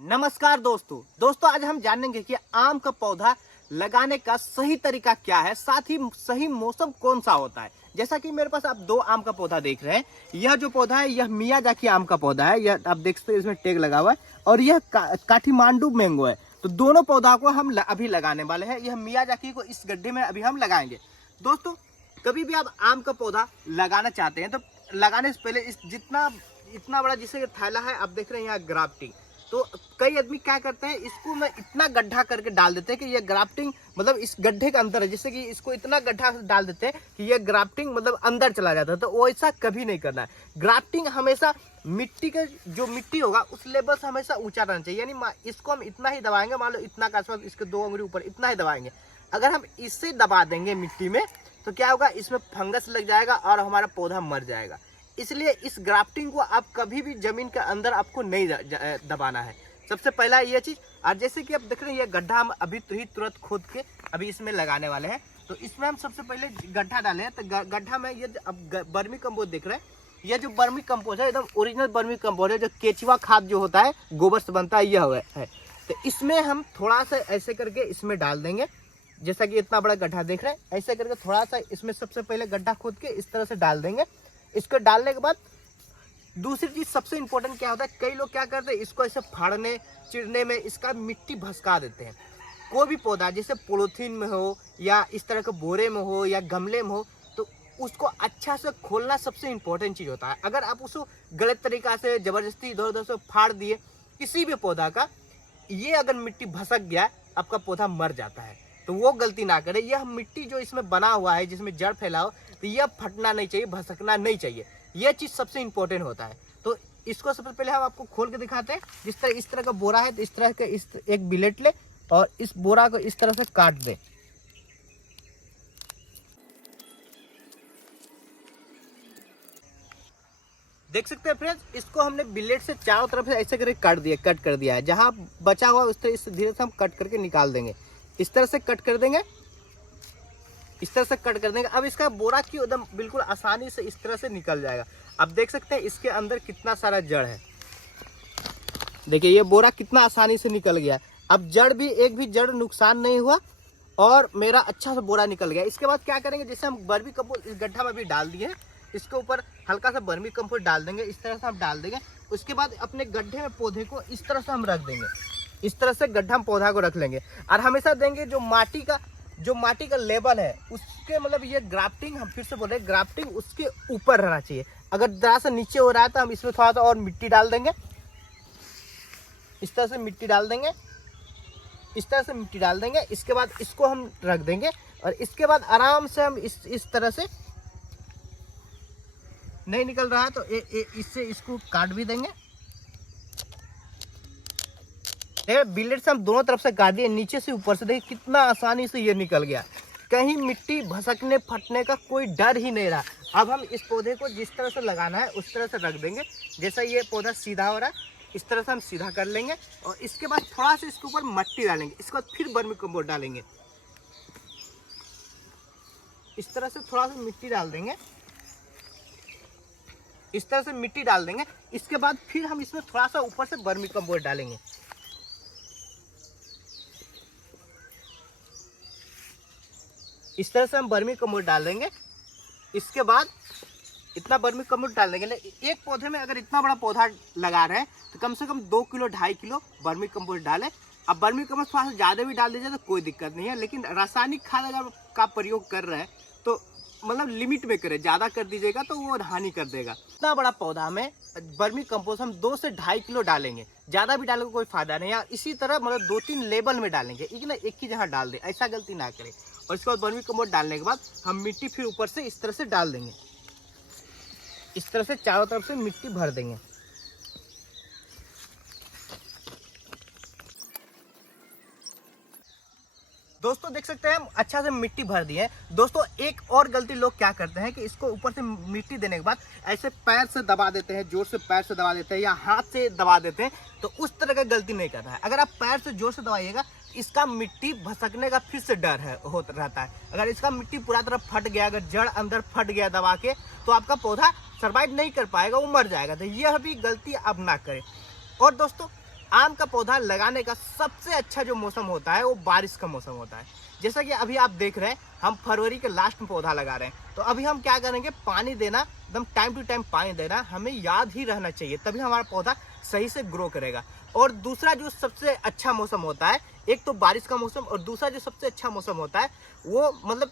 नमस्कार दोस्तों आज हम जानेंगे कि आम का पौधा लगाने का सही तरीका क्या है, साथ ही सही मौसम कौन सा होता है। जैसा कि मेरे पास आप दो आम का पौधा देख रहे हैं। यह जो पौधा है यह मियाजाकी आम का पौधा है, यह आप देख सकते हैं, इसमें टैग लगा हुआ है। और यह काठीमांडू मैंगो है। तो दोनों पौधा को हम अभी लगाने वाले हैं। यह मियाजाकी को इस गड्ढे में अभी हम लगाएंगे। दोस्तों कभी भी आप आम का पौधा लगाना चाहते हैं तो लगाने से पहले इतना बड़ा जिसे थैला है, आप देख रहे हैं यहाँ ग्राफ्टिंग। तो कई आदमी क्या करते हैं, इसको मैं इतना गड्ढा करके डाल देते हैं कि ये ग्राफ्टिंग मतलब इस गड्ढे के अंदर है, जिससे कि इसको इतना गड्ढा डाल देते हैं कि ये ग्राफ्टिंग मतलब अंदर चला जाता है। तो वो ऐसा कभी नहीं करना है। ग्राफ्टिंग हमेशा मिट्टी का जो मिट्टी होगा उस लेवल से हमेशा ऊंचा रहना चाहिए। यानी इसको हम इतना ही दबाएंगे, मान लो इतना का आसपास, इसके 2 उंगली ऊपर इतना ही दबाएंगे। अगर हम इससे दबा देंगे मिट्टी में तो क्या होगा, इसमें फंगस लग जाएगा और हमारा पौधा मर जाएगा। इसलिए इस ग्राफ्टिंग को आप कभी भी जमीन के अंदर आपको नहीं दबाना है। सबसे पहला ये चीज। और जैसे कि आप देख रहे हैं ये गड्ढा हम अभी तुरंत खोद के अभी इसमें लगाने वाले हैं। तो इसमें हम सबसे पहले गड्ढा डाले हैं। तो गड्ढा में ये अब बर्मी कंपोस्ट देख रहे हैं, ये जो बर्मी कंपोस्ट है एकदम ओरिजिनल बर्मी कंपोस्ट है, जो केचुआ खाद जो होता है गोबर से बनता है, यह है। तो इसमें हम थोड़ा सा ऐसे करके इसमें डाल देंगे। जैसा कि इतना बड़ा गड्ढा देख रहे हैं, ऐसे करके थोड़ा सा इसमें सबसे पहले गड्ढा खोद के इस तरह से डाल देंगे। इसको डालने के बाद दूसरी चीज सबसे इंपॉर्टेंट क्या होता है, कई लोग क्या करते हैं, इसको ऐसे फाड़ने चिरने में इसका मिट्टी भसका देते हैं। कोई भी पौधा जैसे पॉलीथीन में हो या इस तरह के बोरे में हो या गमले में हो, तो उसको अच्छा से खोलना सबसे इंपॉर्टेंट चीज होता है। अगर आप उसको गलत तरीका से जबरदस्ती इधर उधर से फाड़ दिए किसी भी पौधा का, ये अगर मिट्टी भसक गया आपका पौधा मर जाता है। तो वो गलती ना करें। यह मिट्टी जो इसमें बना हुआ है, जिसमें जड़ फैला हो, तो यह फटना नहीं चाहिए, भसकना नहीं चाहिए। यह चीज सबसे इंपॉर्टेंट होता है। तो इसको सबसे पहले हम आपको खोल के दिखाते हैं। इस तरह का बोरा है तो इस तरह का एक बिलेट ले और इस बोरा को इस तरह से काट दे। देख सकते हैं फ्रेंड्स, इसको हमने बिलेट से चारों तरफ से ऐसे करके कट कर दिया है। जहां बचा हुआ उस तरह इस धीरे से हम कट करके निकाल देंगे। इस तरह से कट कर देंगे, इस तरह से कट कर देंगे। अब इसका बोरा की एकदम बिल्कुल आसानी से इस तरह से निकल जाएगा। आप देख सकते हैं इसके अंदर कितना सारा जड़ है। देखिए ये बोरा कितना आसानी से निकल गया। अब एक भी जड़ नुकसान नहीं हुआ और मेरा अच्छा सा बोरा निकल गया। इसके बाद क्या करेंगे, जैसे हम बर्मी कंपोस्ट इस गड्ढा में भी डाल दिए हैं, इसके ऊपर हल्का सा बर्मी कंपोस्ट डाल देंगे। इस तरह से हम डाल देंगे। उसके बाद अपने गड्ढे में पौधे को इस तरह से हम रख देंगे। इस तरह से गड्ढा में पौधा को रख लेंगे और हमेशा देंगे जो माटी का लेवल है उसके मतलब ये ग्राफ्टिंग, हम फिर से बोल रहे हैं, ग्राफ्टिंग उसके ऊपर रहना चाहिए। अगर जरा सा नीचे हो रहा है तो हम इसमें थोड़ा सा और मिट्टी डाल देंगे। इस तरह से मिट्टी डाल देंगे, इस तरह से मिट्टी डाल देंगे। इसके बाद इसको हम रख देंगे और इसके बाद आराम से हम इस तरह से, नहीं निकल रहा है तो इससे इसको काट भी देंगे। बिलेट से हम दोनों तरफ से काट दिए, नीचे से ऊपर से। देखिए कितना आसानी से ये निकल गया। कहीं मिट्टी भसकने फटने का कोई डर ही नहीं रहा। अब हम इस पौधे को जिस तरह से लगाना है उस तरह से रख देंगे। जैसा ये पौधा सीधा हो रहा है इस तरह से हम सीधा कर लेंगे और इसके बाद थोड़ा सा इसके ऊपर मिट्टी डालेंगे। इसके बाद फिर बर्मी कंपोस्ट डालेंगे। इस तरह से थोड़ा सा मिट्टी डाल देंगे, इस तरह से मिट्टी डाल देंगे। इसके बाद फिर हम इसमें थोड़ा सा ऊपर से बर्मी कंपोस्ट डालेंगे। इस तरह से हम बर्मी कंपोस्ट डाल देंगे। इसके बाद इतना बर्मी कंपोस्ट डाल देंगे। एक पौधे में अगर इतना बड़ा पौधा लगा रहे हैं तो कम से कम 2 किलो 2.5 किलो बर्मी कंपोस्ट डालें। अब बर्मी कंपोस्ट थोड़ा सा ज़्यादा भी डाल दीजिए तो कोई दिक्कत नहीं है, लेकिन रासायनिक खाद अगर का प्रयोग कर रहे हैं तो मतलब लिमिट में करें। ज़्यादा कर दीजिएगा तो वो हानि कर देगा। इतना बड़ा पौधा में बर्मी कंपोस्ट हम 2 से 2.5 किलो डालेंगे। ज़्यादा भी डालने का कोई फायदा नहीं है। इसी तरह मतलब 2-3 लेवल में डालेंगे, एक ही जगह डाल दें, ऐसा गलती ना करें। और इसके बाद बर्मी कंपोस्ट डालने के बाद हम मिट्टी फिर ऊपर से इस तरह से डाल देंगे। इस तरह से चारों तरफ से मिट्टी भर देंगे। दोस्तों देख सकते हैं हम अच्छा से मिट्टी भर दी है। दोस्तों एक और गलती लोग क्या करते हैं कि इसको ऊपर से मिट्टी देने के बाद ऐसे पैर से दबा देते हैं, जोर से पैर से दबा देते हैं या हाथ से दबा देते हैं। तो उस तरह का गलती नहीं करना है। अगर आप पैर से जोर से दबाइएगा इसका मिट्टी भसकने का फिर से डर रहता है। अगर इसका मिट्टी पूरा तरह फट गया, अगर जड़ अंदर फट गया दबा के, तो आपका पौधा सर्वाइव नहीं कर पाएगा, वो मर जाएगा। तो यह भी गलती आप ना करें। और दोस्तों आम का पौधा लगाने का सबसे अच्छा जो मौसम होता है वो बारिश का मौसम होता है। जैसा कि अभी आप देख रहे हैं, हम फरवरी के लास्ट में पौधा लगा रहे हैं, तो अभी हम क्या करेंगे, पानी देना, एकदम टाइम टू टाइम पानी देना हमें याद ही रहना चाहिए, तभी हमारा पौधा सही से ग्रो करेगा। और दूसरा जो सबसे अच्छा मौसम होता है, एक तो बारिश का मौसम, और दूसरा जो सबसे अच्छा मौसम होता है वो मतलब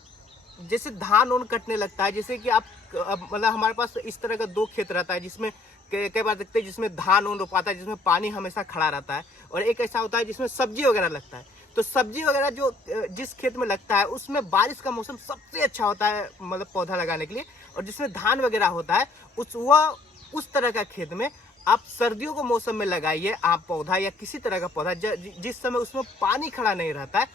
जैसे धान उन कटने लगता है। जैसे कि आप मतलब हमारे पास इस तरह का 2 खेत रहता है जिसमें कई बार देखते हैं जिसमें धान उन रोपाता है, जिसमें पानी हमेशा खड़ा रहता है, और एक ऐसा होता है जिसमें सब्जी वगैरह लगता है। तो सब्जी वगैरह जो जिस खेत में लगता है उसमें बारिश का मौसम सबसे अच्छा होता है मतलब पौधा लगाने के लिए। और जिसमें धान वगैरह होता है उस तरह का खेत में आप सर्दियों को मौसम में लगाइए आप पौधा या किसी तरह का पौधा जिस समय उसमें पानी खड़ा नहीं रहता है,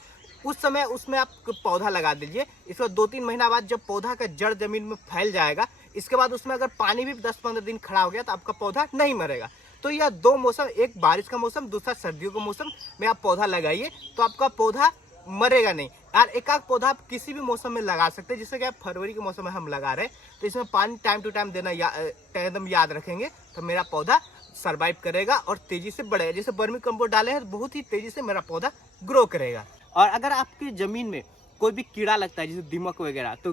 उस समय उसमें आप पौधा लगा दीजिए। इसके बाद 2-3 महीना बाद जब पौधा का जड़ जमीन में फैल जाएगा, इसके बाद उसमें अगर पानी भी 10-15 दिन खड़ा हो गया तो आपका पौधा नहीं मरेगा। तो यह 2 मौसम, एक बारिश का मौसम, दूसरा सर्दियों का मौसम में आप पौधा लगाइए तो आपका पौधा मरेगा नहीं। यार एक आध पौधा आप किसी भी मौसम में लगा सकते हैं, जैसे कि आप फरवरी के मौसम में हम लगा रहे हैं, तो इसमें पानी टाइम टू टाइम देना एकदम याद रखेंगे तो मेरा पौधा सर्वाइव करेगा और तेजी से बढ़ेगा। जैसे वर्मी कंपोस्ट डाले हैं, बहुत ही तेजी से मेरा पौधा ग्रो करेगा। और अगर आपकी जमीन में कोई भी कीड़ा लगता है जैसे दीमक वगैरह, तो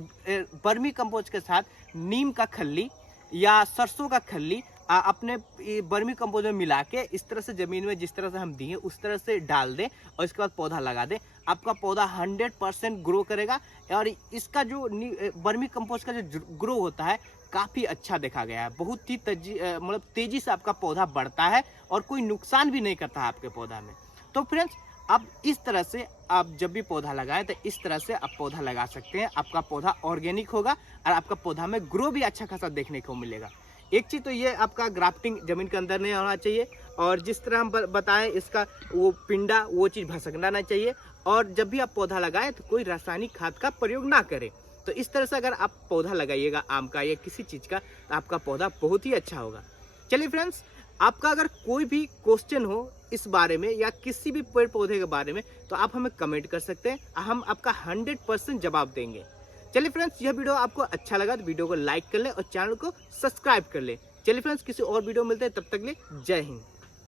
वर्मी कंपोस्ट के साथ नीम का खल्ली या सरसों का खल्ली अपने वर्मी कंपोस्ट में मिला के इस तरह से जमीन में जिस तरह से हम दिए उस तरह से डाल दें और इसके बाद पौधा लगा दें, आपका पौधा 100% ग्रो करेगा। और इसका जो वर्मी कंपोस्ट का जो ग्रो होता है काफ़ी अच्छा देखा गया है, बहुत ही मतलब तेजी से आपका पौधा बढ़ता है और कोई नुकसान भी नहीं करता है आपके पौधा में। तो फ्रेंड्स, अब इस तरह से आप जब भी पौधा लगाएं तो इस तरह से आप पौधा लगा सकते हैं, आपका पौधा ऑर्गेनिक होगा और आपका पौधा में ग्रो भी अच्छा खासा देखने को मिलेगा। एक चीज़ तो ये आपका ग्राफ्टिंग जमीन के अंदर नहीं होना चाहिए, और जिस तरह हम बताएं इसका वो पिंडा वो चीज़ भसकना नहीं चाहिए, और जब भी आप पौधा लगाएं तो कोई रासायनिक खाद का प्रयोग ना करें। तो इस तरह से अगर आप पौधा लगाइएगा आम का या किसी चीज़ का, तो आपका पौधा बहुत ही अच्छा होगा। चलिए फ्रेंड्स, आपका अगर कोई भी क्वेश्चन हो इस बारे में या किसी भी पेड़ पौधे के बारे में तो आप हमें कमेंट कर सकते हैं, हम आपका 100% जवाब देंगे। चलिए फ्रेंड्स, यह वीडियो आपको अच्छा लगा तो वीडियो को लाइक कर ले और चैनल को सब्सक्राइब कर ले। चलिए फ्रेंड्स, किसी और वीडियो मिलते हैं, तब तक के लिए जय हिंद।